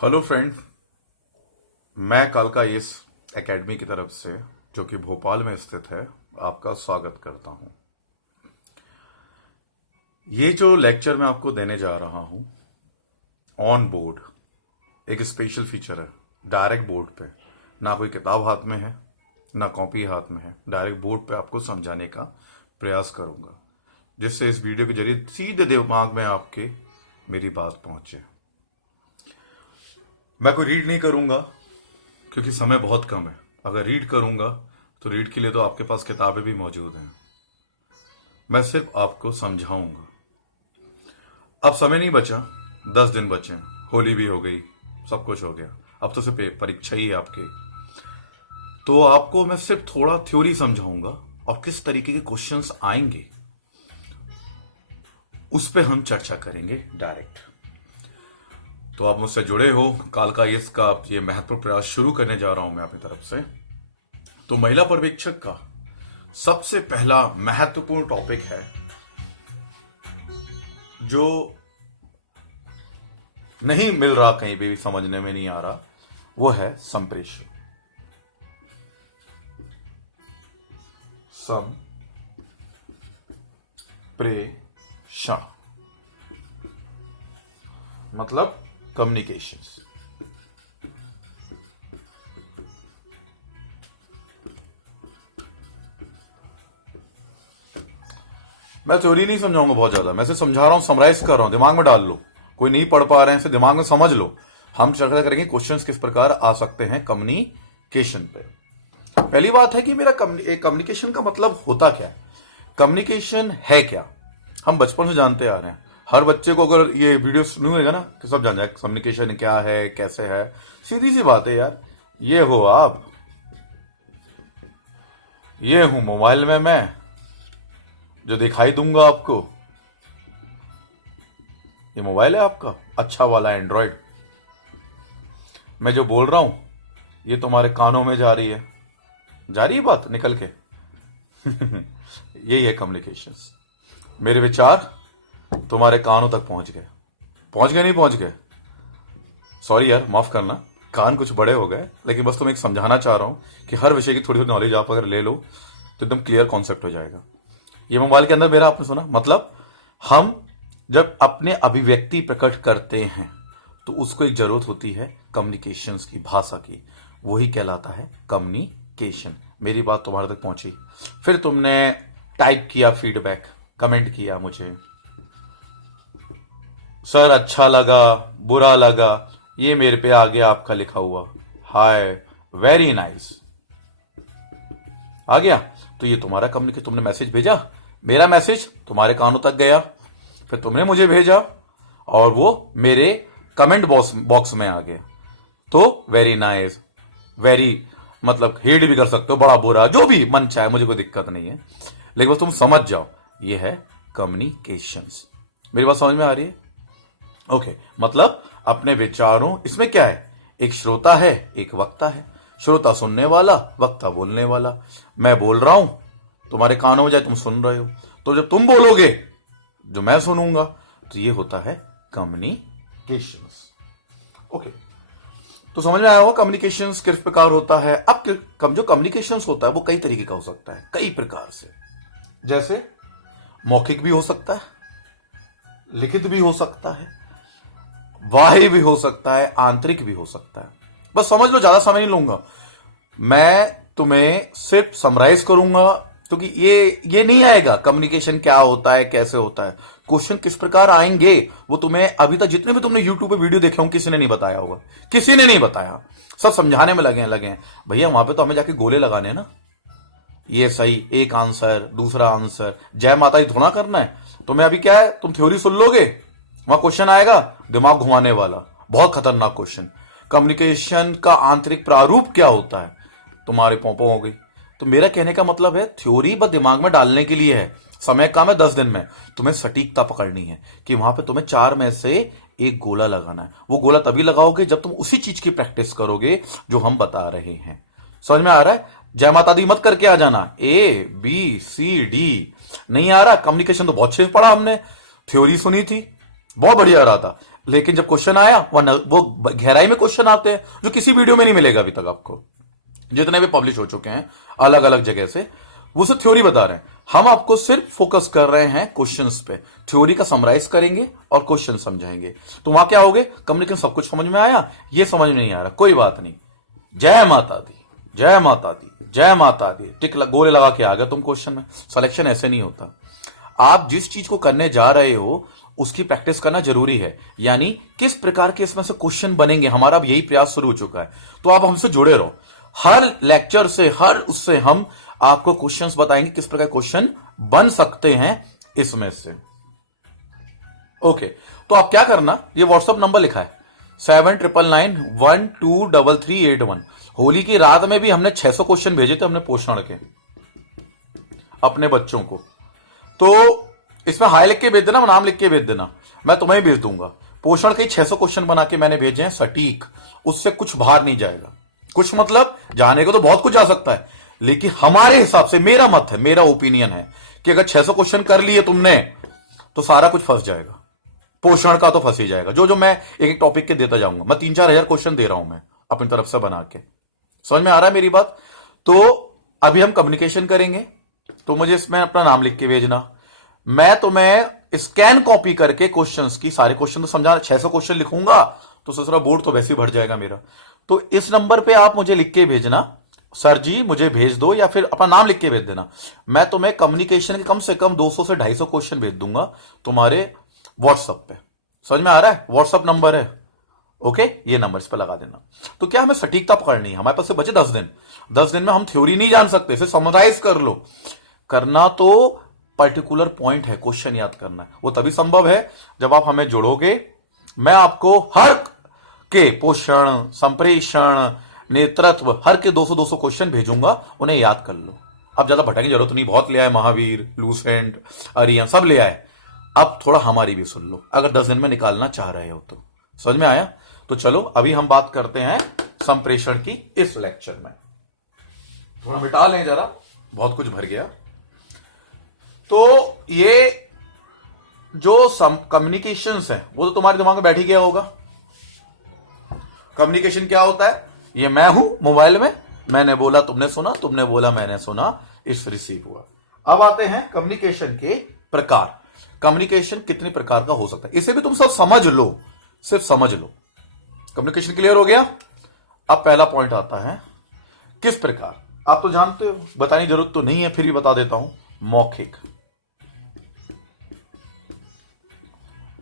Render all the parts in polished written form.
Hello friend. मैं कालका इस एकेडमी की तरफ से, जो कि भोपाल में स्थित है, आपका स्वागत करता हूं। ये जो लेक्चर मैं आपको देने जा रहा हूं, ऑन बोर्ड एक स्पेशल फीचर है। डायरेक्ट बोर्ड पे, ना कोई किताब हाथ में है ना कॉपी हाथ में है, डायरेक्ट बोर्ड पे आपको समझाने का प्रयास करूंगा, जिससे इस वीडियो के जरिए सीधे दिमाग में आपके मेरी बात पहुंचे। मैं कोई रीड नहीं करूंगा क्योंकि समय बहुत कम है। अगर रीड करूंगा तो रीड के लिए तो आपके पास किताबें भी मौजूद हैं। मैं सिर्फ आपको समझाऊंगा। अब समय नहीं बचा, 10 दिन बचे, होली भी हो गई, सब कुछ हो गया। अब तो सिर्फ परीक्षा ही है आपकी। तो आपको मैं सिर्फ थोड़ा थ्योरी समझाऊंगा और किस तरीके के क्वेश्चंस आएंगे उस पर हम चर्चा करेंगे डायरेक्ट। तो आप मुझसे जुड़े हो, कालका यस का ये महत्वपूर्ण प्रयास शुरू करने जा रहा हूं मैं अपनी तरफ से। तो महिला पर्यवेक्षक का सबसे पहला महत्वपूर्ण टॉपिक है, जो नहीं मिल रहा, कहीं भी समझने में नहीं आ रहा, वो है संप्रेषण। संप्रेषण मतलब कम्युनिकेशंस। मैं थ्योरी नहीं समझाऊंगा बहुत ज्यादा, मैं सिर्फ समझा रहा हूं, समराइज कर रहा हूं, दिमाग में डाल लो। कोई नहीं पढ़ पा रहे हैं, इसे दिमाग में समझ लो। हम चर्चा करेंगे क्वेश्चंस किस प्रकार आ सकते हैं कम्युनिकेशन पे। पहली बात है कि मेरा कम्युनिकेशन का मतलब होता क्या है, कम्युनिकेशन है क्या। हम बचपन से जानते आ रहे हैं। हर बच्चे को अगर ये वीडियो सुनेगा ना तो सब जान जाए कम्युनिकेशन क्या है, कैसे है। सीधी सी बात है यार। ये हो आप, ये हूं मोबाइल में मैं, जो दिखाई दूंगा आपको। ये मोबाइल है आपका, अच्छा वाला एंड्रॉयड। मैं जो बोल रहा हूं ये तुम्हारे कानों में जा रही है, बात निकल के। यही है कम्युनिकेशंस। मेरे विचार तुम्हारे कानों तक पहुंच गए, नहीं पहुंच गए, सॉरी यार, माफ करना, कान कुछ बड़े हो गए। लेकिन बस तुम्हें एक समझाना चाह रहा हूं कि हर विषय की थोड़ी थोड़ी नॉलेज आप अगर ले लो तो एकदम क्लियर कॉन्सेप्ट हो जाएगा। ये मोबाइल के अंदर मेरा आपने सुना, मतलब हम जब अपने अभिव्यक्ति प्रकट करते हैं तो उसको एक जरूरत होती है कम्युनिकेशंस की, भाषा की। वही कहलाता है कम्युनिकेशन। मेरी बात तुम्हारे तक पहुंची, फिर तुमने टाइप किया, फीडबैक, कमेंट किया मुझे, सर अच्छा लगा, बुरा लगा, ये मेरे पे आ गया आपका लिखा हुआ, हाय वेरी नाइस, आ गया। तो ये तुम्हारा कम्युनिकेशन, तुमने मैसेज भेजा, मेरा मैसेज तुम्हारे कानों तक गया, फिर तुमने मुझे भेजा और वो मेरे कमेंट बॉक्स में आ गया। तो वेरी नाइस, वेरी मतलब हेट भी कर सकते हो, बड़ा बुरा, जो भी मन चाहे, मुझे कोई दिक्कत नहीं है। लेकिन बस तुम समझ जाओ, ये है कम्युनिकेशंस। मेरी बात समझ में आ रही है? ओके, मतलब अपने विचारों, इसमें क्या है, एक श्रोता है, एक वक्ता है। श्रोता सुनने वाला, वक्ता बोलने वाला। मैं बोल रहा हूं, तुम्हारे कानों में जाए, तुम सुन रहे हो। तो जब तुम बोलोगे जो मैं सुनूंगा, तो ये होता है कम्युनिकेशंस। ओके, तो समझ में आया होगा कम्युनिकेशंस किस प्रकार होता है। अब जो कम्युनिकेशंस होता है वो कई तरीके का हो सकता है, कई प्रकार से। जैसे मौखिक भी हो सकता है, लिखित भी हो सकता है, बाह्य भी हो सकता है, आंतरिक भी हो सकता है। बस समझ लो, ज्यादा समय नहीं लूंगा। मैं तुम्हें सिर्फ समराइज करूंगा, क्योंकि ये नहीं आएगा कम्युनिकेशन क्या होता है, कैसे होता है, क्वेश्चन किस प्रकार आएंगे, वो तुम्हें अभी तक जितने भी तुमने यूट्यूब पे वीडियो देखे होंगे किसी ने नहीं बताया होगा, किसी ने नहीं बताया। सब समझाने में लगे हैं भैया। वहां पे तो हमें जाके गोले लगाने हैं ना, ये सही, एक आंसर, दूसरा आंसर, जय माता दी थोड़ा करना है तुम्हें। अभी क्या है, तुम थ्योरी सुन लोगे, वहां क्वेश्चन आएगा दिमाग घुमाने वाला, बहुत खतरनाक क्वेश्चन। कम्युनिकेशन का आंतरिक प्रारूप क्या होता है, तुम्हारे पोंपो हो गई। तो मेरा कहने का मतलब है, थ्योरी बस दिमाग में डालने के लिए है। समय कम है, 10 दिन में तुम्हें सटीकता पकड़नी है कि वहां पे तुम्हें 4 में से एक गोला लगाना है। वो गोला तभी लगाओगे जब तुम उसी चीज की प्रैक्टिस करोगे जो हम बता रहे हैं। समझ में आ रहा है? जय माता दी मत करके आ जाना, ABCD नहीं आ रहा। कम्युनिकेशन तो बहुत अच्छे से पढ़ा हमने, थ्योरी सुनी थी, बहुत बढ़िया रहा था। लेकिन जब क्वेश्चन आया वो गहराई में क्वेश्चन आते हैं जो किसी वीडियो में नहीं मिलेगा अभी तक आपको, जितने भी पब्लिश हो चुके हैं अलग अलग जगह से, वो सब थ्योरी बता रहे हैं। हम आपको सिर्फ फोकस कर रहे हैं क्वेश्चंस पे, थ्योरी का समराइज करेंगे और क्वेश्चन समझाएंगे। तो वहां क्या होगे, कम्युनिकेशन सब कुछ समझ में आया, ये समझ में नहीं आ रहा, कोई बात नहीं, जय माता दी, जय माता दी, जय माता दी, गोले लगा के आ गया तुम क्वेश्चन में। सिलेक्शन ऐसे नहीं होता। आप जिस चीज को करने जा रहे हो उसकी प्रैक्टिस करना जरूरी है, यानी किस प्रकार के इसमें से क्वेश्चन बनेंगे, हमारा अब यही प्रयास शुरू हो चुका है। तो आप हमसे जुड़े रहो, हर लेक्चर से हर उससे हम आपको क्वेश्चंस बताएंगे किस प्रकार क्वेश्चन बन सकते हैं इसमें से। ओके, तो आप क्या करना, ये व्हाट्सएप नंबर लिखा है 7999123381। होली की रात में भी हमने 600 क्वेश्चन भेजे थे हमने पोषण के अपने बच्चों को। तो इसमें हाई लिख के भेज देना, नाम लिख के भेज देना, मैं तुम्हें भेज दूंगा। पोषण के 600 क्वेश्चन बना के मैंने भेजे हैं सटीक, उससे कुछ बाहर नहीं जाएगा। कुछ मतलब जाने को तो बहुत कुछ जा सकता है, लेकिन हमारे हिसाब से, मेरा मत है, मेरा ओपिनियन है कि अगर 600 क्वेश्चन कर लिए तुमने तो सारा कुछ फंस जाएगा। पोषण का तो फंस ही जाएगा, जो जो मैं एक एक टॉपिक के देता जाऊंगा। मैं 3-4 हजार क्वेश्चन दे रहा हूं मैं अपनी तरफ से बना के। समझ में आ रहा है मेरी बात? तो अभी हम कम्युनिकेशन करेंगे, तो मुझे इसमें अपना नाम लिख के भेजना। मैं तुम्हें स्कैन कॉपी करके क्वेश्चंस की, सारे क्वेश्चन तो समझा, 600 क्वेश्चन लिखूंगा तो ससुरा बोर्ड तो वैसे ही भर जाएगा मेरा। तो इस नंबर पे आप मुझे लिख के भेजना, सर जी मुझे भेज दो, या फिर अपना नाम लिख के भेज देना। मैं तुम्हें कम्युनिकेशन के कम से कम 200 से 250 क्वेश्चन भेज दूंगा तुम्हारे व्हाट्सएप पे। समझ में आ रहा है? व्हाट्सएप नंबर है, ओके, ये नंबर इस पर लगा देना। तो क्या हमें सटीकता पकड़नी है, हमारे पास से बचे 10 दिन। 10 दिन में हम थ्योरी नहीं जान सकते, इसे समराइज कर लो। करना तो पर्टिकुलर पॉइंट है, क्वेश्चन याद करना है। वो तभी संभव है जब आप हमें जोड़ोगे। मैं आपको हर के पोषण, संप्रेषण, नेतृत्व, हर के 200-200 क्वेश्चन भेजूंगा, उन्हें याद कर लो। अब ज्यादा भटकने की जरूरत नहीं, बहुत ले आए महावीर, लूसेंट, अरियन, सब ले आए। अब थोड़ा हमारी भी सुन लो, अगर 10 दिन में निकालना चाह रहे हो तो। समझ में आया? तो चलो अभी हम बात करते हैं संप्रेषण की इस लेक्चर में। थोड़ा मिटा लें जरा, बहुत कुछ भर गया। तो ये जो कम्युनिकेशंस है वो तो तुम्हारे दिमाग में बैठ ही गया होगा। कम्युनिकेशन क्या होता है? ये मैं हूं मोबाइल में, मैंने बोला तुमने सुना, तुमने बोला मैंने सुना, इस रिसीव हुआ। अब आते हैं कम्युनिकेशन के प्रकार। कम्युनिकेशन कितने प्रकार का हो सकता है, इसे भी तुम सब समझ लो, सिर्फ समझ लो। कम्युनिकेशन क्लियर हो गया? अब पहला पॉइंट आता है किस प्रकार। आप तो जानते हो, बताने की जरूरत तो नहीं है, फिर भी बता देता हूं। मौखिक।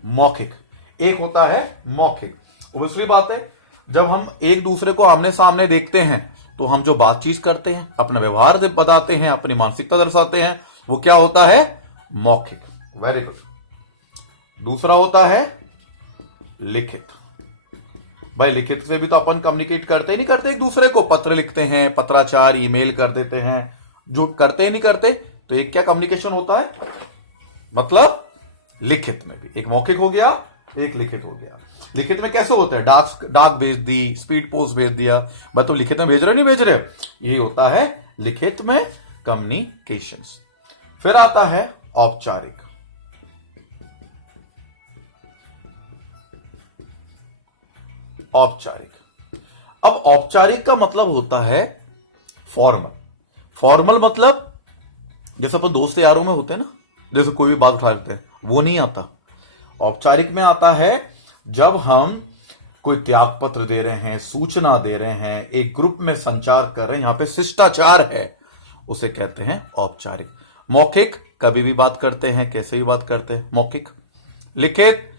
मौखिक एक होता है मौखिक। दूसरी बात है, जब हम एक दूसरे को आमने सामने देखते हैं तो हम जो बातचीत करते हैं, अपना व्यवहार बताते हैं, अपनी मानसिकता दर्शाते हैं, वो क्या होता है? मौखिक। Very good. दूसरा होता है लिखित। भाई लिखित से भी तो अपन कम्युनिकेट करते ही नहीं करते एक दूसरे को, पत्र लिखते हैं, पत्राचार, ईमेल कर देते हैं, जो करते ही नहीं करते। तो एक क्या कम्युनिकेशन होता है, मतलब लिखित में भी एक मौखिक हो गया, एक लिखित हो गया। लिखित में कैसे होता है? डाक भेज दी, स्पीड पोस्ट भेज दिया, बस तुम लिखित में भेज रहे हो नहीं भेज रहे, यही होता है लिखित में कम्युनिकेशंस। फिर आता है औपचारिक। औपचारिक। अब औपचारिक का मतलब होता है फॉर्मल। फॉर्मल मतलब जैसे अपन दोस्त यारों में होते हैं ना, जैसे कोई भी बात उठा लेते हैं, वो नहीं आता। औपचारिक में आता है जब हम कोई त्याग पत्र दे रहे हैं, सूचना दे रहे हैं, एक ग्रुप में संचार कर रहे हैं, यहां पे शिष्टाचार है, उसे कहते हैं औपचारिक। मौखिक कभी भी बात करते हैं, कैसे भी बात करते हैं, मौखिक। लिखित,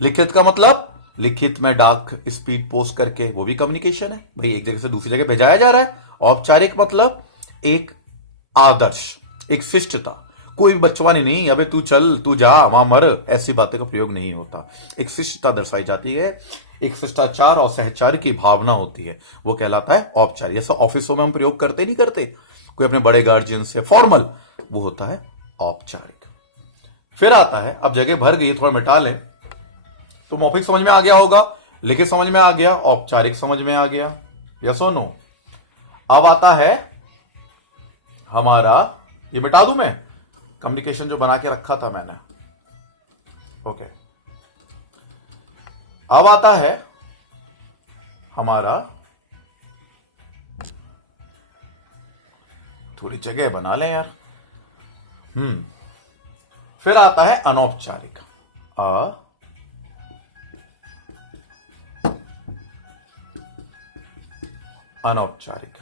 लिखित का मतलब लिखित में डाक स्पीड पोस्ट करके, वो भी कम्युनिकेशन है भाई, एक जगह से दूसरी जगह भेजाया जा रहा है। औपचारिक मतलब एक आदर्श, एक शिष्टता, कोई बचवानी नहीं, अबे तू चल, तू जा, वहां मर, ऐसी बातें का प्रयोग नहीं होता। एक शिष्टता दर्शाई जाती है, एक शिष्टाचार और सहचार की भावना होती है, वो कहलाता है औपचारिक। जैसे ऑफिसों में हम प्रयोग करते नहीं करते, कोई अपने बड़े गार्जियन से फॉर्मल, वो होता है औपचारिक। फिर आता है, अब जगह भर गई, थोड़ा मिटा लें। तो मौखिक समझ में आ गया होगा, लिखित समझ में आ गया, औपचारिक समझ में आ गया, यस और नो। अब आता है हमारा, ये मिटा दूं मैं, कम्युनिकेशन जो बना के रखा था मैंने, ओके। अब आता है हमारा, थोड़ी जगह बना लें यार। फिर आता है अनौपचारिक। अनौपचारिक।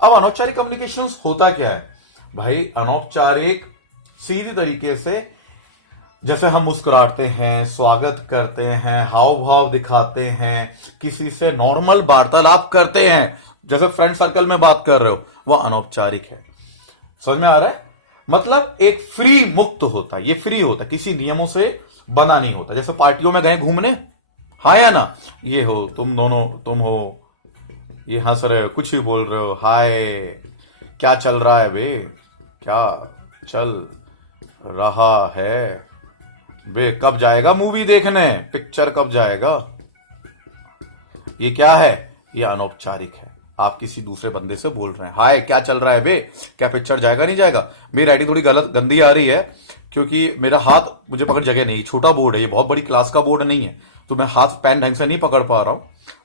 अब अनौपचारिक कम्युनिकेशन होता क्या है भाई? अनौपचारिक सीधी तरीके से, जैसे हम मुस्कुराते हैं, स्वागत करते हैं, हाव भाव दिखाते हैं, किसी से नॉर्मल वार्तालाप करते हैं, जैसे फ्रेंड सर्कल में बात कर रहे हो, वह अनौपचारिक है। समझ में आ रहा है? मतलब एक फ्री मुक्त होता है, ये फ्री होता है, किसी नियमों से बना नहीं होता। जैसे पार्टियों में गए घूमने, हाँ या ना, ये हो तुम दोनों, तुम हो, ये हंस रहे हो, कुछ भी बोल रहे हो, हाय क्या चल रहा है बे, क्या चल रहा है बे, कब जाएगा मूवी देखने, पिक्चर कब जाएगा, ये क्या है? ये अनौपचारिक है। आप किसी दूसरे बंदे से बोल रहे हैं, हाय क्या चल रहा है बे, क्या पिक्चर जाएगा नहीं जाएगा। मेरी राइटिंग थोड़ी गलत गंदी आ रही है क्योंकि मेरा हाथ मुझे पकड़ जगह नहीं, छोटा बोर्ड है, ये बहुत बड़ी क्लास का बोर्ड नहीं है, तो मैं हाथ पेन ढंग से नहीं पकड़ पा रहा हूं,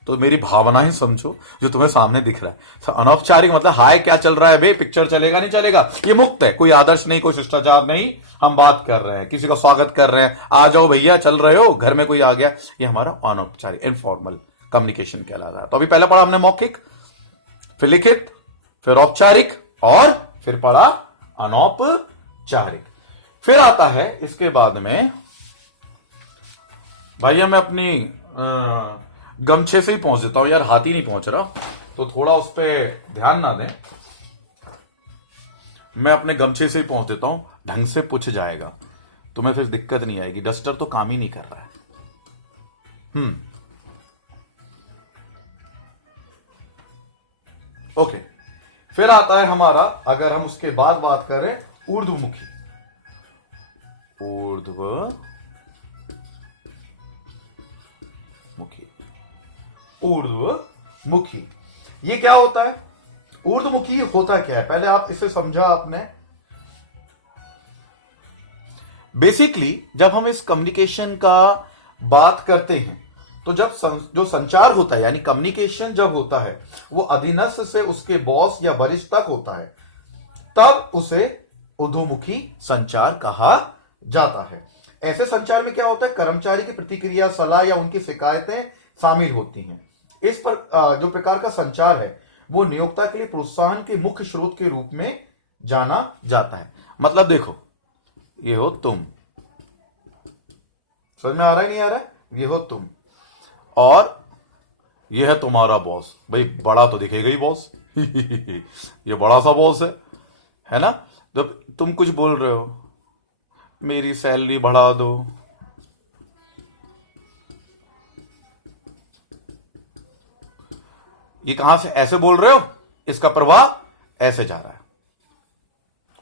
तो मेरी भावना ही समझो जो तुम्हें सामने दिख रहा है। तो अनौपचारिक मतलब हाय क्या चल रहा है बे, पिक्चर चलेगा नहीं चलेगा, ये मुक्त है, कोई आदर्श नहीं, कोई शिष्टाचार नहीं, हम बात कर रहे हैं, किसी का स्वागत कर रहे हैं, आ जाओ भैया चल रहे हो, घर में कोई आ गया, ये हमारा अनौपचारिक इनफॉर्मल कम्युनिकेशन कहलाता है। तो अभी पहले पढ़ा हमने मौखिक, फिर लिखित, फिर औपचारिक, और फिर पढ़ा अनौपचारिक। फिर आता है इसके बाद में, भैया मैं अपनी गमछे से ही पहुंच देता हूं यार, हाथ ही नहीं पहुंच रहा, तो थोड़ा उस पर ध्यान ना दें, मैं अपने गमछे से ही पहुंच देता हूं, ढंग से पूछ जाएगा, तुम्हें फिर दिक्कत नहीं आएगी। डस्टर तो काम ही नहीं कर रहा है। ओके। फिर आता है हमारा, अगर हम उसके बाद बात करें, ऊर्ध्वमुखी। ऊर्ध्वमुखी ये क्या होता है? ऊर्ध्वमुखी होता क्या है, पहले आप इसे समझा आपने। बेसिकली जब हम इस कम्युनिकेशन का बात करते हैं, तो जब जो संचार होता है, यानी कम्युनिकेशन जब होता है, वो अधीनस्थ से उसके बॉस या वरिष्ठ तक होता है, तब उसे ऊर्ध्वमुखी संचार कहा जाता है। ऐसे संचार में क्या होता है? कर्मचारी की प्रतिक्रिया, सलाह या उनकी शिकायतें शामिल होती हैं। इस पर जो प्रकार का संचार है, वो नियोक्ता के लिए प्रोत्साहन के मुख्य स्रोत के रूप में जाना जाता है। मतलब देखो, ये हो तुम, समझ में आ रहा है नहीं आ रहा है? ये हो तुम, और ये है तुम्हारा बॉस। भाई बड़ा तो दिखेगा ही बॉस ये बड़ा सा बॉस है ना? जब तुम कुछ बोल रहे हो, मेरी सैलरी बढ़ा दो, ये कहां से ऐसे बोल रहे हो, इसका प्रवाह ऐसे जा रहा है,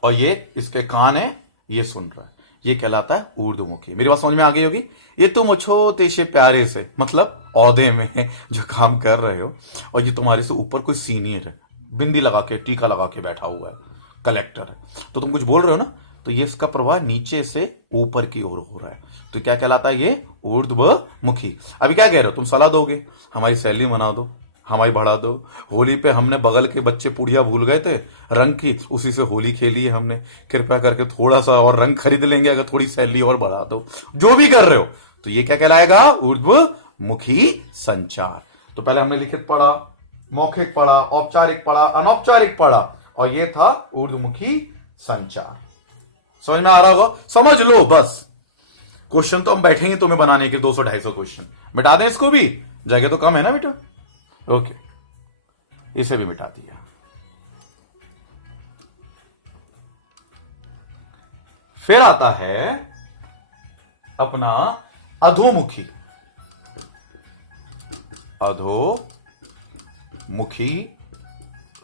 और ये इसके कान है, ये सुन रहा है, ये कहलाता है ऊर्ध्वमुखी। मेरी बात समझ में आ गई होगी? ये तुम छोटे से प्यारे से, मतलब औहदे में जो काम कर रहे हो, और ये तुम्हारे से ऊपर कोई सीनियर है, बिंदी लगा के, टीका लगा के बैठा हुआ है, कलेक्टर है, तो तुम कुछ बोल रहे हो ना, तो ये इसका प्रवाह नीचे से ऊपर की ओर हो रहा है, तो क्या कहलाता है? ये ऊर्ध्वमुखी। अभी क्या कह रहे हो तुम? सलाह दोगे, हमारी सैलरी बना दो, हमारी बढ़ा दो, होली पे हमने बगल के बच्चे पुड़िया भूल गए थे रंग की, उसी से होली खेली है हमने, कृपया करके थोड़ा सा और रंग खरीद लेंगे अगर थोड़ी सैलरी और बढ़ा दो, जो भी कर रहे हो, तो ये क्या कहलाएगा? ऊर्ध्वमुखी संचार। तो पहले हमने लिखित पढ़ा, मौखिक पढ़ा, औपचारिक पढ़ा, अनौपचारिक पढ़ा, और ये था ऊर्ध्वमुखी संचार। समझ में आ रहा होगा? समझ लो बस। क्वेश्चन तो हम बैठेंगे तुम्हें बनाने के 200-250 क्वेश्चन, मिटा दें इसको भी, जगह तो कम है ना बेटा। ओके, इसे भी मिटा दिया। फिर आता है अपना अधोमुखी। अधोमुखी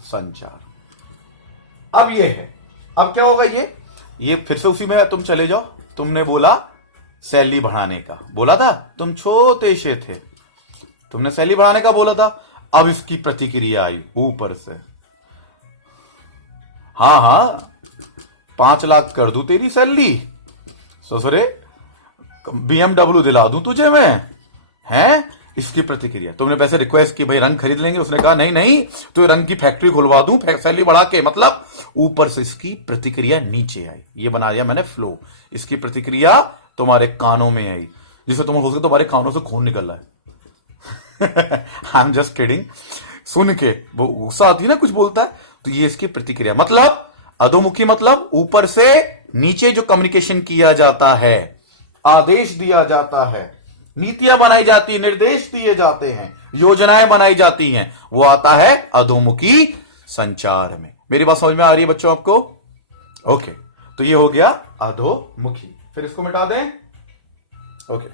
संचार। अब ये है, अब क्या होगा? ये फिर से उसी में तुम चले जाओ। तुमने बोला सैलरी बढ़ाने का, बोला था, तुम छोटे से थे, तुमने सैलरी बढ़ाने का बोला था। अब इसकी प्रतिक्रिया आई ऊपर से, हाँ 5 लाख कर दूं तेरी सैलरी, ससुरे BMW दिला दूं तुझे मैं, है इसकी प्रतिक्रिया। तुमने पैसे रिक्वेस्ट की भाई रंग खरीद लेंगे, उसने कहा नहीं नहीं तो रंग की फैक्ट्री खुलवा दूं सैलरी बढ़ा के, मतलब ऊपर से इसकी प्रतिक्रिया नीचे आई। ये बना दिया मैंने फ्लो। इसकी प्रतिक्रिया तुम्हारे कानों में आई, जिससे तुम हो सके तुम्हारे कानों से खून निकल रहा है। I am just kidding. सुन के वो गुस्सा आती है ना कुछ बोलता है, तो ये इसकी प्रतिक्रिया। मतलब अधोमुखी मतलब ऊपर से नीचे जो कम्युनिकेशन किया जाता है, आदेश दिया जाता है, नीतियां बनाई जाती है, निर्देश दिए जाते हैं, योजनाएं बनाई जाती हैं, वो आता है अधोमुखी संचार में। मेरी बात समझ में आ रही है बच्चों आपको? ओके, तो ये हो गया अधोमुखी। फिर इसको मिटा दें। ओके,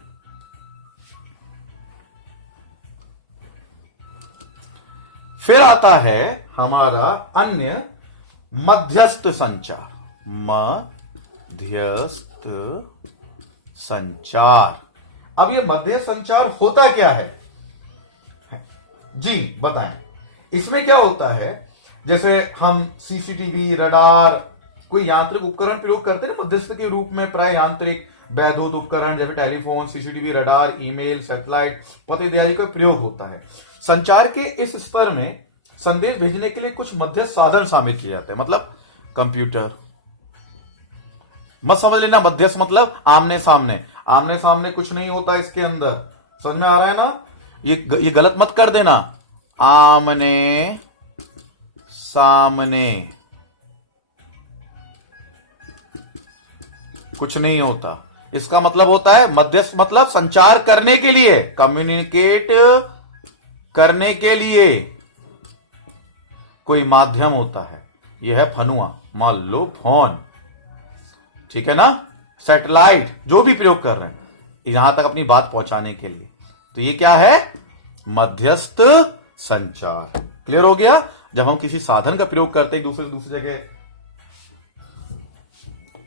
फिर आता है हमारा अन्य मध्यस्थ संचार। मध्यस्थ संचार। अब ये मध्यस्थ संचार होता क्या है जी, बताएं। इसमें क्या होता है, जैसे हम सीसीटीवी, रडार, कोई यांत्रिक उपकरण प्रयोग करते हैं मध्यस्थ के रूप में, प्राय यांत्रिक वैद्युत उपकरण जैसे telephone, CCTV, radar, email, satellite, पत्र इत्यादि का प्रयोग होता है। संचार के इस स्तर में संदेश भेजने के लिए कुछ मध्यस्थ साधन शामिल किए जाते हैं। मतलब कंप्यूटर, मत समझ लेना मध्यस्थ मतलब आमने सामने। आमने सामने कुछ नहीं होता इसके अंदर, समझ में आ रहा है ना? ये गलत मत कर देना। आमने सामने कुछ नहीं होता, इसका मतलब होता है मध्यस्थ मतलब संचार करने के लिए, कम्युनिकेट करने के लिए कोई माध्यम होता है। यह है फनुआ, मान लो फोन, ठीक है ना, सैटेलाइट, जो भी प्रयोग कर रहे हैं यहां तक अपनी बात पहुंचाने के लिए, तो ये क्या है? मध्यस्थ संचार। क्लियर हो गया? जब हम किसी साधन का प्रयोग करते हैं दूसरे से दूसरी जगह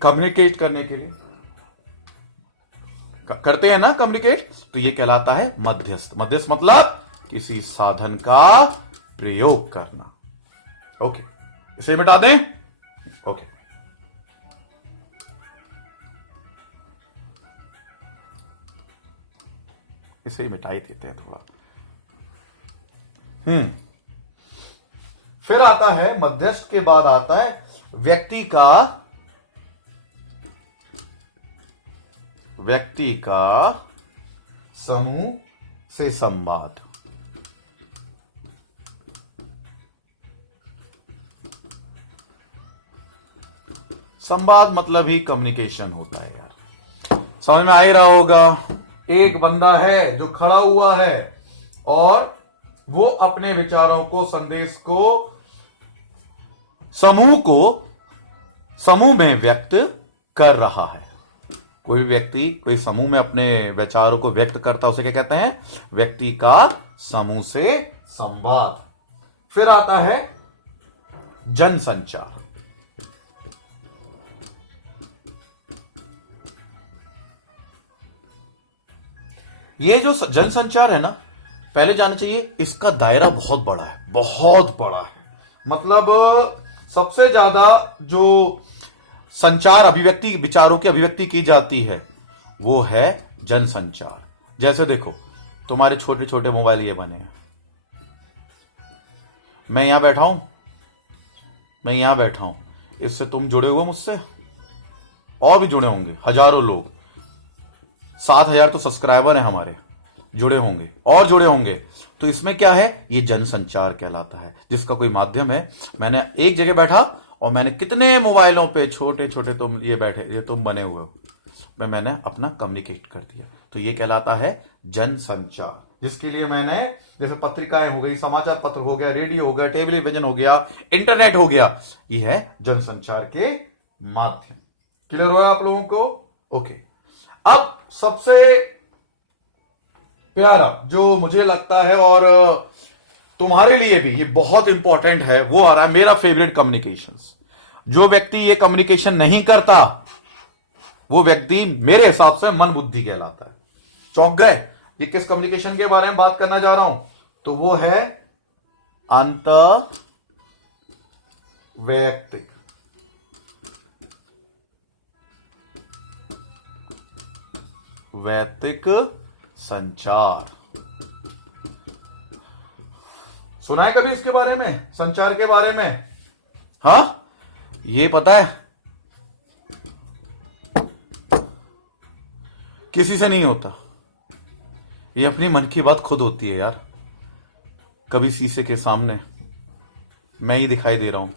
कम्युनिकेट करने के लिए, करते हैं ना कम्युनिकेट, तो ये कहलाता है मध्यस्थ। मध्यस्थ मतलब किसी साधन का प्रयोग करना। ओके, इसे मिटा दें। ओके, इसे ही मिटा ही देते हैं थोड़ा। फिर आता है मध्यस्थ के बाद आता है व्यक्ति का समूह से संवाद। संवाद मतलब ही कम्युनिकेशन होता है यार, समझ में आ ही रहा होगा। एक बंदा है जो खड़ा हुआ है और वो अपने विचारों को, संदेश को समूह में व्यक्त कर रहा है। कोई व्यक्ति कोई समूह में अपने विचारों को व्यक्त करता है, उसे क्या कहते हैं? व्यक्ति का समूह से संवाद। फिर आता है जनसंचार। ये जो जनसंचार है ना, पहले जानना चाहिए इसका दायरा बहुत बड़ा है, बहुत बड़ा है। मतलब सबसे ज्यादा जो संचार अभिव्यक्ति, विचारों की अभिव्यक्ति की जाती है वो है जनसंचार। जैसे देखो तुम्हारे छोटे छोटे मोबाइल ये बने हैं, मैं यहां बैठा हूं, इससे तुम जुड़े हुए मुझसे, और भी जुड़े होंगे हजारों लोग, 7,000 तो सब्सक्राइबर हैं हमारे, जुड़े होंगे और जुड़े होंगे। तो इसमें क्या है? ये जनसंचार कहलाता है, जिसका कोई माध्यम है। मैंने एक जगह बैठा और मैंने कितने मोबाइलों पे छोटे छोटे तुम ये बैठे, ये तुम बने हुए हो, मैंने अपना कम्युनिकेट कर दिया, तो ये कहलाता है जनसंचार। जिसके लिए मैंने, जैसे पत्रिकाएं हो गई, समाचार पत्र हो गया, रेडियो हो गया, टेलीविजन हो गया, इंटरनेट हो गया, ये है जनसंचार के माध्यम। क्लियर हुआ आप लोगों को? ओके, अब सबसे प्यारा जो मुझे लगता है और तुम्हारे लिए भी ये बहुत इंपॉर्टेंट है, वो आ रहा है मेरा फेवरेट, कम्युनिकेशंस। जो व्यक्ति ये कम्युनिकेशन नहीं करता वो व्यक्ति मेरे हिसाब से मन बुद्धि कहलाता है। चौंक गए? ये किस कम्युनिकेशन के बारे में बात करना जा रहा हूं? तो वो है वैयक्तिक संचार। सुना है कभी इसके बारे में, संचार के बारे में? हाँ, ये पता है किसी से नहीं होता, ये अपनी मन की बात खुद होती है यार। कभी शीशे के सामने मैं ही दिखाई दे रहा हूं,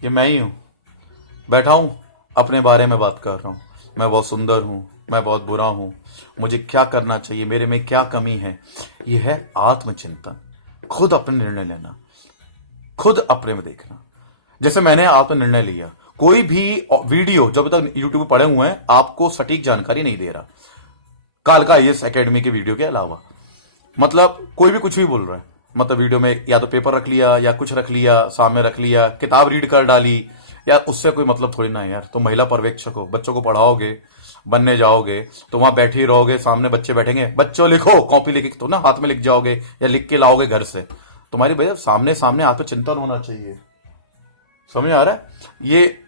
ये मैं ही हूं, बैठा हूं अपने बारे में बात कर रहा हूं। मैं बहुत सुंदर हूं, मैं बहुत बुरा हूं, मुझे क्या करना चाहिए, मेरे में क्या कमी है। यह है आत्मचिंतन, खुद अपने निर्णय लेना, खुद अपने में देखना। जैसे मैंने आत्म निर्णय लिया, कोई भी वीडियो जब तक यूट्यूब पर पड़े हुए हैं आपको सटीक जानकारी नहीं दे रहा, कालका आईएएस एकेडमी के वीडियो के अलावा। मतलब कोई भी कुछ भी बोल रहा है, मतलब वीडियो में या तो पेपर रख लिया या कुछ रख लिया, सामने रख लिया, किताब रीड कर डाली, या उससे कोई मतलब थोड़ी ना है यार। तो महिला पर्यवेक्षक हो, बच्चों को पढ़ाओगे, बनने जाओगे तो वहां बैठे ही रहोगे, सामने बच्चे बैठेंगे, बच्चों लिखो, कॉपी लिख तो ना हाथ में लिख जाओगे या लिख के लाओगे घर से। तुम्हारी भैया सामने सामने आत्मचिंतन होना चाहिए, समझ आ रहा है? ये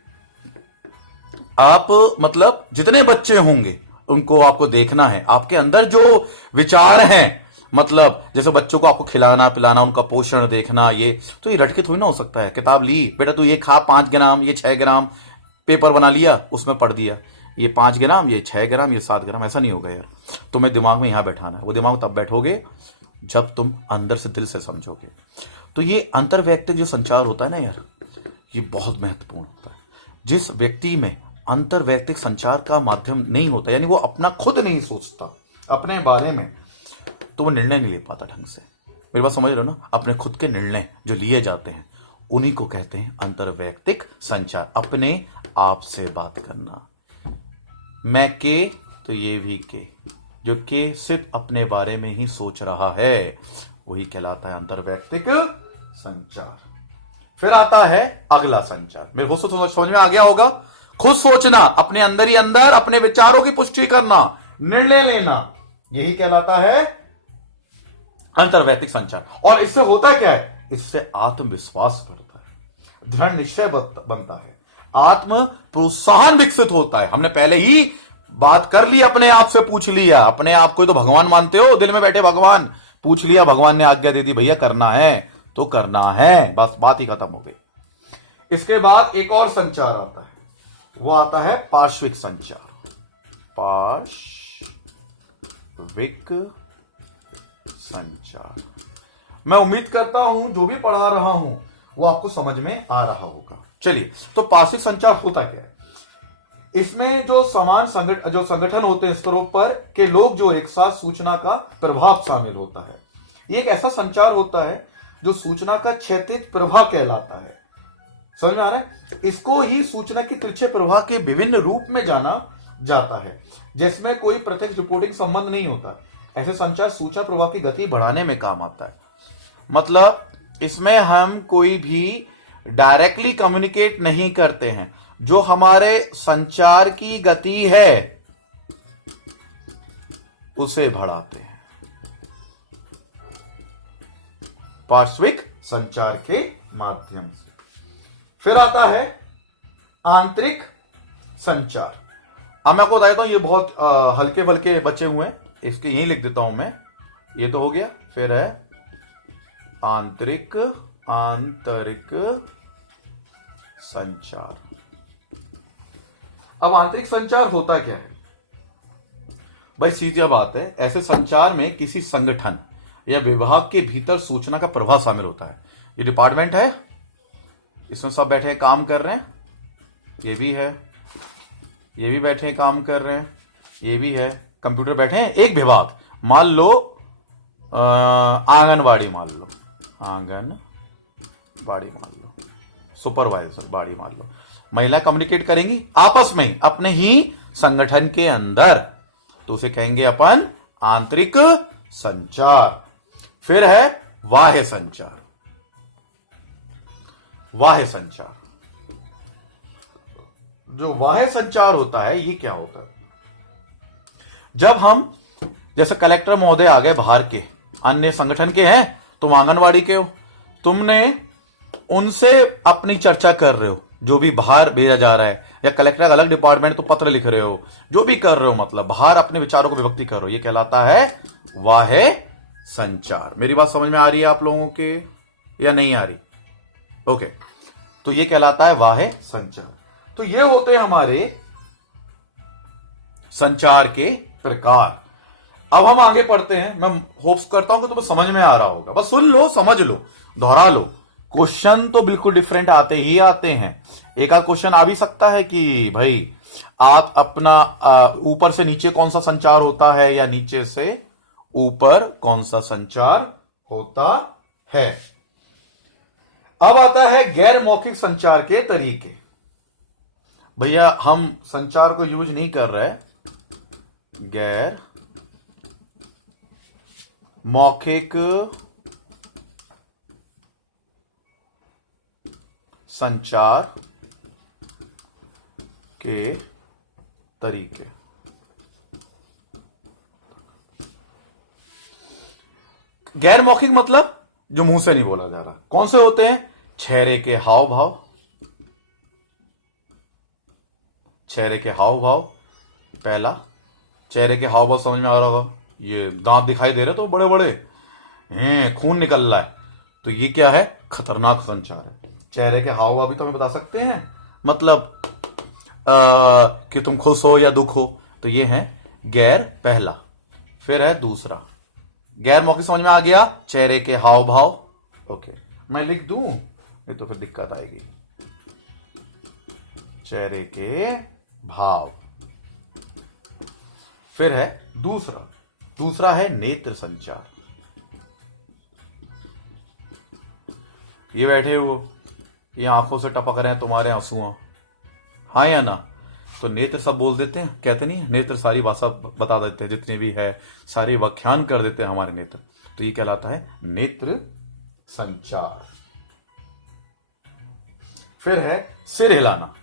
आप मतलब जितने बच्चे होंगे उनको आपको देखना है, आपके अंदर जो विचार हैं, मतलब जैसे बच्चों को आपको खिलाना पिलाना, उनका पोषण देखना, ये तो ये रट के थोड़ी ना हो सकता है। किताब ली, बेटा तू ये खा 5 ग्राम, ये 6 ग्राम, पेपर बना लिया, उसमें पढ़ दिया ये 5 ग्राम, ये 6 ग्राम, ये 7 ग्राम, ऐसा नहीं होगा यार। तुम्हें दिमाग में यहां बैठाना है। वो दिमाग तब बैठोगे जब तुम अंदर से दिल से समझोगे। तो ये अंतर्वैयक्तिक जो संचार होता है ना यार, ये बहुत महत्वपूर्ण होता है। जिस व्यक्ति में अंतर्वैयक्तिक संचार का माध्यम नहीं होता, यानी वो अपना खुद नहीं सोचता अपने बारे में, तो वो निर्णय नहीं ले पाता ढंग से। मेरी बात समझ रहे हो ना? अपने खुद के निर्णय जो लिए जाते हैं उन्हीं को कहते हैं अंतर्वैयक्तिक संचार। अपने आप से बात करना। मैं के तो ये भी के, जो के सिर्फ अपने बारे में ही सोच रहा है, वही कहलाता है अंतर्वैयक्तिक संचार। फिर आता है अगला संचार। मेरे को समझ में आ गया होगा। खुद सोचना, अपने अंदर ही अंदर अपने विचारों की पुष्टि करना, निर्णय लेना, यही कहलाता है अंतर्वैयक्तिक संचार। और इससे होता क्या है? इससे आत्मविश्वास बढ़ता है, दृढ़ निश्चय बनता है, आत्म प्रोत्साहन विकसित होता है। हमने पहले ही बात कर ली, अपने आप से पूछ लिया। अपने आप को तो भगवान मानते हो, दिल में बैठे भगवान, पूछ लिया, भगवान ने आज्ञा दे दी, भैया करना है तो करना है, बस बात ही खत्म हो गई। इसके बाद एक और संचार आता है, वो आता है पार्श्विक संचार। पार्श्विक संचार। मैं उम्मीद करता हूं जो भी पढ़ा रहा हूं वो आपको समझ में आ रहा होगा। चलिए, तो पार्श्विक संचार होता क्या है? इसमें जो समान संगठन होते हैं स्तरों पर के लोग, जो एक साथ सूचना का प्रभाव शामिल होता है। ये एक ऐसा संचार होता है जो सूचना का क्षैतिज प्रवाह कहलाता है। समझ में आ रहा है? इसको ही सूचना की तिरछे प्रवाह के विभिन्न रूप में जाना जाता है, जिसमें कोई प्रत्यक्ष रिपोर्टिंग संबंध नहीं होता। ऐसे संचार सूचना प्रवाह की गति बढ़ाने में काम आता है। मतलब इसमें हम कोई भी डायरेक्टली कम्युनिकेट नहीं करते हैं, जो हमारे संचार की गति है उसे बढ़ाते हैं पार्श्विक संचार के माध्यम से। फिर आता है आंतरिक संचार। अब मैं आपको बता देता हूं, ये बहुत हल्के फल्के बचे हुए हैं, इसके यहीं लिख देता हूं मैं। ये तो हो गया। फिर है आंतरिक संचार। अब आंतरिक संचार होता क्या है भाई? सीधी बात है, ऐसे संचार में किसी संगठन या विभाग के भीतर सूचना का प्रवाह शामिल होता है। ये डिपार्टमेंट है, इसमें सब बैठे काम कर रहे हैं, ये भी है, ये भी बैठे काम कर रहे हैं, ये भी है, कंप्यूटर बैठे हैं। एक विभाग, मान लो आंगनबाड़ी, मान लो सुपरवाइजर बाड़ी मान लो। महिला कम्युनिकेट करेंगी आपस में अपने ही संगठन के अंदर, तो उसे कहेंगे अपन आंतरिक संचार। फिर है बाह्य संचार। बाह्य संचार, जो बाह्य संचार होता है, ये क्या होता है? जब हम, जैसे कलेक्टर महोदय आ गए बाहर के, अन्य संगठन के हैं, तुम आंगनवाड़ी के हो, तुमने उनसे अपनी चर्चा कर रहे हो, जो भी बाहर भेजा जा रहा है, या कलेक्टर का अलग डिपार्टमेंट तो पत्र लिख रहे हो, जो भी कर रहे हो, मतलब बाहर अपने विचारों को व्यक्त कर रहे हो, ये कहलाता है बाह्य संचार। मेरी बात समझ में आ रही है आप लोगों के या नहीं आ रही? ओके, तो ये कहलाता है वाह्य संचार। तो ये होते हैं हमारे संचार के प्रकार। अब हम आगे पढ़ते हैं। मैं होप्स करता हूं कि तुम्हें समझ में आ रहा होगा। बस सुन लो, समझ लो, दोहरा लो। क्वेश्चन तो बिल्कुल डिफरेंट आते ही आते हैं। एक आध क्वेश्चन आ भी सकता है कि भाई आप अपना ऊपर से नीचे कौन सा संचार होता है या नीचे से ऊपर कौन सा संचार होता है। अब आता है गैर मौखिक संचार के तरीके। भैया हम संचार को यूज नहीं कर रहे, गैर मौखिक संचार के तरीके। गैर मौखिक मतलब जो मुंह से नहीं बोला जा रहा। कौन से होते हैं? चेहरे के हाव भाव, चेहरे के हाव भाव। पहला, चेहरे के हाव भाव समझ में आ रहा होगा। ये दांत दिखाई दे रहे तो बड़े बड़े, खून निकल रहा है, तो ये क्या है? खतरनाक संचार है। चेहरे के हाव भाव भी तो हमें बता सकते हैं, मतलब कि तुम खुश हो या दुख हो, तो ये है गैर पहला। फिर है दूसरा, गैर मौखिक समझ में आ गया, चेहरे के हाव भाव। ओके, मैं लिख दूं नहीं तो फिर दिक्कत आएगी। चेहरे के भाव। फिर है दूसरा, दूसरा है नेत्र संचार। ये बैठे हो, ये आंखों से टपक रहे हैं तुम्हारे आंसुआ, हाँ या ना? तो नेत्र सब बोल देते हैं, कहते नहीं, नेत्र सारी भाषा बता देते हैं, जितने भी है सारी व्याख्यान कर देते हैं हमारे नेत्र। तो ये कहलाता है नेत्र संचार। फिर है सिर हिलाना।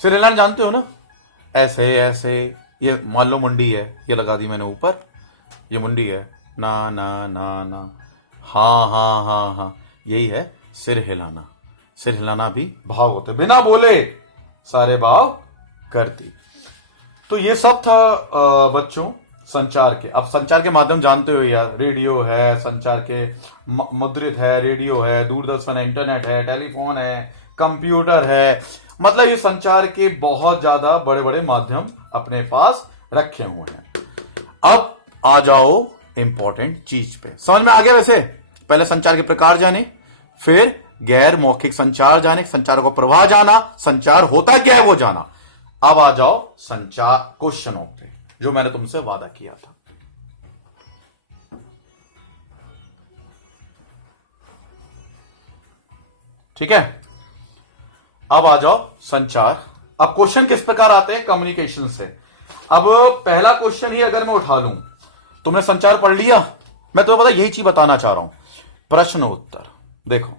सिर हिलाना जानते हो ना? ऐसे ऐसे, ये मान लो मुंडी है, ये लगा दी मैंने ऊपर, ये मुंडी है, ना ना ना ना, हाँ हाँ हाँ हाँ, यही है सिर हिलाना। सिर हिलाना भी भाव होते, बिना बोले सारे भाव करती। तो ये सब था बच्चों संचार के। अब संचार के माध्यम जानते हो यार, रेडियो है, संचार के मुद्रित है, रेडियो है, दूरदर्शन है, इंटरनेट है, टेलीफोन है, कंप्यूटर है, मतलब ये संचार के बहुत ज्यादा बड़े बड़े माध्यम अपने पास रखे हुए हैं। अब आ जाओ इंपॉर्टेंट चीज पे। समझ में आ गया? वैसे पहले संचार के प्रकार जाने, फिर गैर मौखिक संचार जाने, संचार को प्रवाह जाना, संचार होता क्या है वो जाना। अब आ जाओ संचार क्वेश्चनों पे, जो मैंने तुमसे वादा किया था। ठीक है, अब आ जाओ संचार। अब क्वेश्चन किस प्रकार आते हैं? कम्युनिकेशन से। अब पहला क्वेश्चन ही अगर मैं उठा लूं, तुमने संचार पढ़ लिया, मैं तुम्हें पता यही चीज बताना चाह रहा हूं। प्रश्न उत्तर देखो,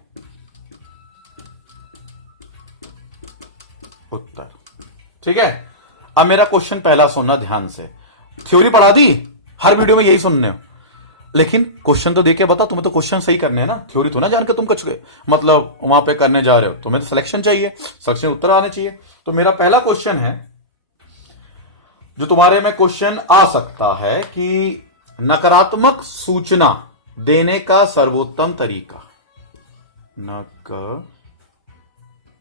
उत्तर, ठीक है। अब मेरा क्वेश्चन पहला सुनना ध्यान से। थ्योरी पढ़ा दी, हर वीडियो में यही सुनने हो, लेकिन क्वेश्चन तो देके बता। तुम्हें तो क्वेश्चन सही करने हैं ना, थ्योरी तो ना जान के तुम कुछ मतलब वहां पे करने जा रहे हो। तुम्हें तो सिलेक्शन चाहिए, सिलेक्शन उत्तर आने चाहिए। तो मेरा पहला क्वेश्चन है जो तुम्हारे में क्वेश्चन आ सकता है कि नकारात्मक सूचना देने का सर्वोत्तम तरीका।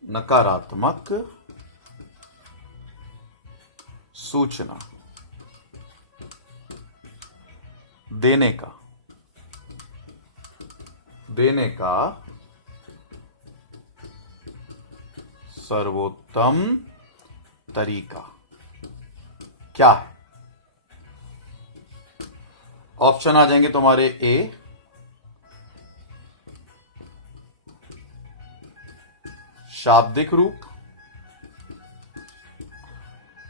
नकारात्मक सूचना देने का सर्वोत्तम तरीका क्या है? ऑप्शन आ जाएंगे तुम्हारे। ए, शाब्दिक रूप,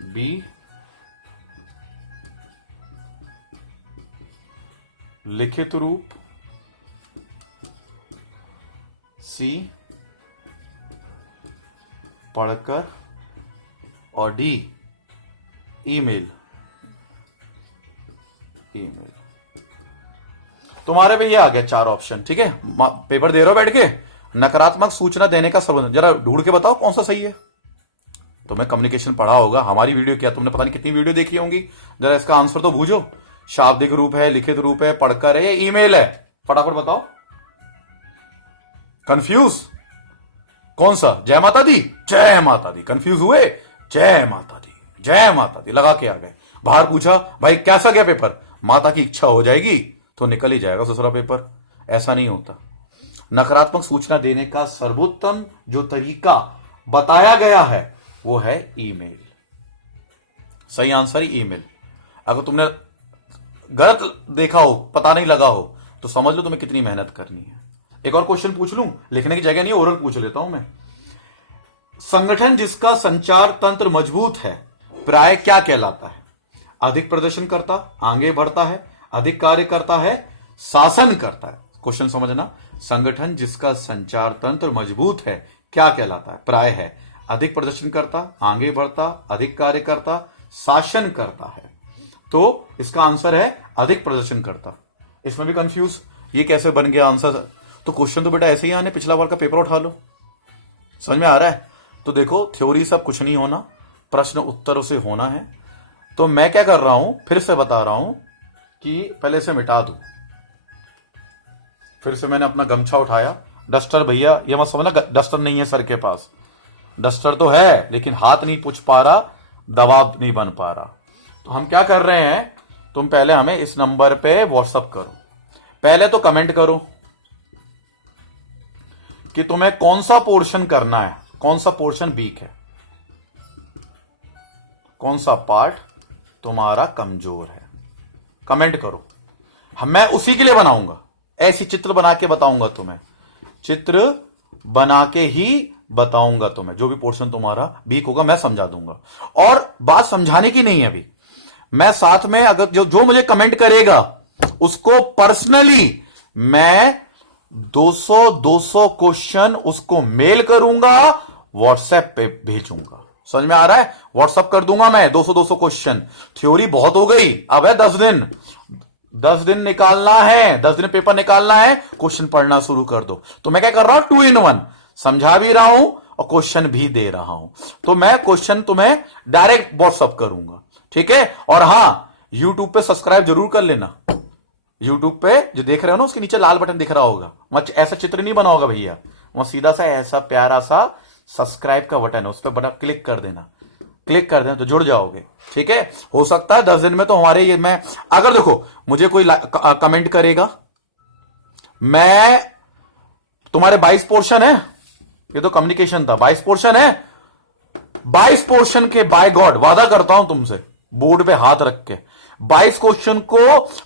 बी, लिखित रूप, सी, पढ़कर, और डी, ईमेल। तुम्हारे पे ये आ गया 4 ऑप्शन, ठीक है। पेपर दे रहे हो बैठ के, नकारात्मक सूचना देने का संबंध, जरा ढूंढ के बताओ कौन सा सही है। तुम्हें कम्युनिकेशन पढ़ा होगा, हमारी वीडियो क्या तुमने पता नहीं कितनी वीडियो देखी होंगी। जरा इसका आंसर तो बूझो। शाब्दिक रूप है, लिखित रूप है, पढ़कर है या ईमेल है? फटाफट बताओ। कंफ्यूज? कौन सा? जय माता दी, जय माता दी। कंफ्यूज हुए? जय माता दी, जय माता दी लगा के आ गए। बाहर पूछा भाई कैसा गया पेपर? माता की इच्छा हो जाएगी तो निकल ही जाएगा दूसरा पेपर। ऐसा नहीं होता। नकारात्मक सूचना देने का सर्वोत्तम जो तरीका बताया गया है वो है ईमेल। सही आंसर ईमेल। अगर तुमने गलत देखा हो, पता नहीं लगा हो, तो समझ लो तुम्हें कितनी मेहनत करनी है। एक और क्वेश्चन पूछ लूं, लिखने की जगह नहीं, ओरल पूछ लेता हूं मैं। संगठन जिसका संचार तंत्र मजबूत है प्राय क्या कहलाता है? अधिक प्रदर्शन करता, आगे बढ़ता है, अधिक कार्य करता है, शासन करता है। क्वेश्चन समझना। संगठन जिसका संचार तंत्र मजबूत है क्या कहलाता है? प्राय है अधिक प्रदर्शन करता, आगे बढ़ता, अधिक कार्य करता, शासन करता है। तो इसका आंसर है अधिक प्रदर्शन करता। इसमें भी कंफ्यूज, ये कैसे बन गया आंसर? तो क्वेश्चन तो बेटा ऐसे ही आने, पिछला बार का पेपर उठा लो। समझ में आ रहा है? तो देखो थ्योरी सब कुछ नहीं होना, प्रश्न उत्तरों से होना है। तो मैं क्या कर रहा हूं, फिर से बता रहा हूं कि पहले से मिटा दूं। फिर से मैंने अपना गमछा उठाया, डस्टर भैया ये मत समझना डस्टर नहीं है सर के पास, डस्टर तो है लेकिन हाथ नहीं पूछ पा रहा, दबाव नहीं बन पा रहा। तो हम क्या कर रहे हैं, तुम पहले हमें इस नंबर पे व्हाट्सअप करो। पहले तो कमेंट करो कि तुम्हें कौन सा पोर्शन करना है, कौन सा पोर्शन वीक है, कौन सा पार्ट तुम्हारा कमजोर है। कमेंट करो, मैं उसी के लिए बनाऊंगा। ऐसी चित्र बना के बताऊंगा तुम्हें, चित्र बना के ही बताऊंगा तुम्हें। जो भी पोर्शन तुम्हारा वीक होगा मैं समझा दूंगा। और बात समझाने की नहीं है अभी, मैं साथ में अगर जो मुझे कमेंट करेगा उसको पर्सनली मैं 200 क्वेश्चन उसको मेल करूंगा, व्हाट्सएप पे भेजूंगा। समझ में आ रहा है? व्हाट्सएप कर दूंगा मैं 200 क्वेश्चन। थ्योरी बहुत हो गई, अब है 10 दिन निकालना है, 10 दिन पेपर निकालना है, क्वेश्चन पढ़ना शुरू कर दो। तो मैं क्या कर रहा हूं, 2 in 1, समझा भी रहा हूं और क्वेश्चन भी दे रहा हूं। तो मैं क्वेश्चन तुम्हें डायरेक्ट व्हाट्सएप करूंगा, ठीक है? और हां, यूट्यूब पे सब्सक्राइब जरूर कर लेना। यूट्यूब पे जो देख रहे हो ना उसके नीचे लाल बटन दिख रहा होगा, वहां ऐसा चित्र नहीं बना होगा भैया, वहां सीधा सा ऐसा प्यारा सा सब्सक्राइब का बटन है, उस पर बड़ा क्लिक कर देना। क्लिक कर देना तो जुड़ जाओगे, ठीक है? हो सकता है 10 दिन में तो हमारे ये, मैं अगर देखो मुझे कोई कमेंट करेगा, मैं तुम्हारे 22 पोर्शन है, ये तो कम्युनिकेशन था, 22 पोर्शन है, 22 पोर्शन के बाय गॉड वादा करता हूं तुमसे, बोर्ड पे हाथ रख के 22 क्वेश्चन को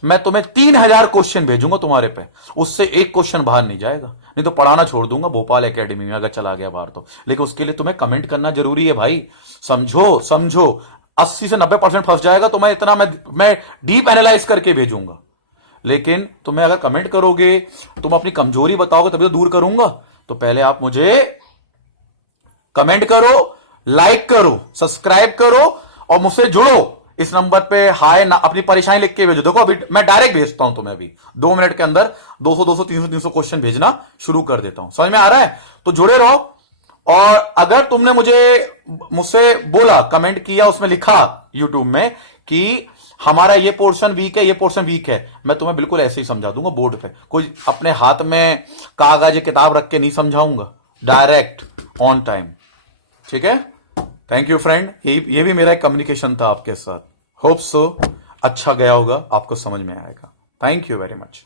मैं तुम्हें 3000 क्वेश्चन भेजूंगा तुम्हारे पे, उससे एक क्वेश्चन बाहर नहीं जाएगा। नहीं तो पढ़ाना छोड़ दूंगा भोपाल एकेडमी में अगर चला गया बाहर तो। लेकिन उसके लिए तुम्हें कमेंट करना जरूरी है भाई, समझो समझो। 80 से 90% फंस जाएगा तो मैं डीप एनालाइज करके भेजूंगा। लेकिन तुम्हें अगर कमेंट करोगे, तुम अपनी कमजोरी बताओगे तभी तो दूर करूंगा। तो पहले आप मुझे कमेंट करो, लाइक करो, सब्सक्राइब करो और मुझसे जुड़ो। इस नंबर पे हाय ना अपनी परेशानी लिख के भेजो। देखो अभी मैं डायरेक्ट भेजता हूं तुम्हें, अभी 2 मिनट के अंदर 200 300 क्वेश्चन भेजना शुरू कर देता हूं। समझ में आ रहा है? तो जुड़े रहो। और अगर तुमने मुझसे बोला, कमेंट किया, उसमें लिखा यूट्यूब में कि हमारा ये पोर्शन वीक है, ये पोर्शन वीक है, मैं तुम्हें बिल्कुल ऐसे ही समझा दूंगा बोर्ड पे। कोई अपने हाथ में कागज किताब रख के नहीं समझाऊंगा, डायरेक्ट ऑन टाइम, ठीक है? Thank you friend. ये भी मेरा एक कम्युनिकेशन था आपके साथ। होप सो अच्छा गया होगा, आपको समझ में आएगा। Thank you very much.